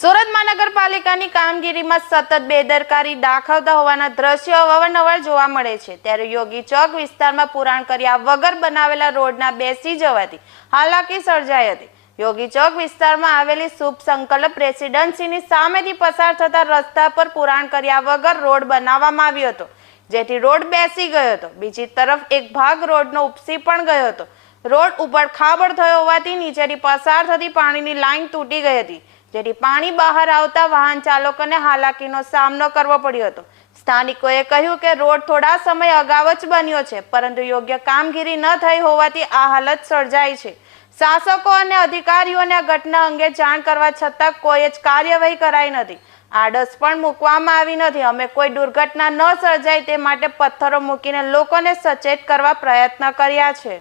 સુરત મહાનગરપાલિકાની કામગીરીમાં સતત બેદરકારી દાખવતા હોવાના દ્રશ્યો અવારનવાર જોવા મળે છે. ત્યારે યોગી ચોક વિસ્તારમાં પુરાણ કર્યા વગર બનાવેલા રોડના બેસી જવાથી હાલાકી સર્જાઈ હતી. યોગી ચોક વિસ્તારમાં આવેલી શુભ સંકલ્પ રેસિડેન્સીની સામેથી પસાર થતા રસ્તા પર પુરાણ કર્યા વગર રોડ બનાવવામાં આવ્યો હતો, જેથી રોડ બેસી ગયો હતો. બીજી તરફ એક ભાગ રોડનો ઉપસી પણ ગયો હતો. રોડ ઉપર ખાબડ થયો હોવાથી નીચેથી પસાર થતી પાણીની લાઈન તૂટી ગઈ હતી. જેથી પાણી બહાર આવતા વાહન ચાલકોને હાલાકીનો સામનો કરવો પડ્યો હતો. સ્થાનિકોએ કહ્યું કે રોડ થોડા સમય અગાઉ જ બન્યો છે, પરંતુ યોગ્ય કામગીરી ન થઈ હોવાથી આ હાલત સર્જાઈ છે. શાસકો અને અધિકારીઓને આ ઘટના અંગે જાણ કરવા છતાં કોઈ જ કાર્યવાહી કરાઈ નથી. આડસ પણ મૂકવામાં આવી નથી. અમે કોઈ દુર્ઘટના ન સર્જાય તે માટે પથ્થરો મૂકીને લોકોને સચેત કરવા પ્રયત્ન કર્યા છે.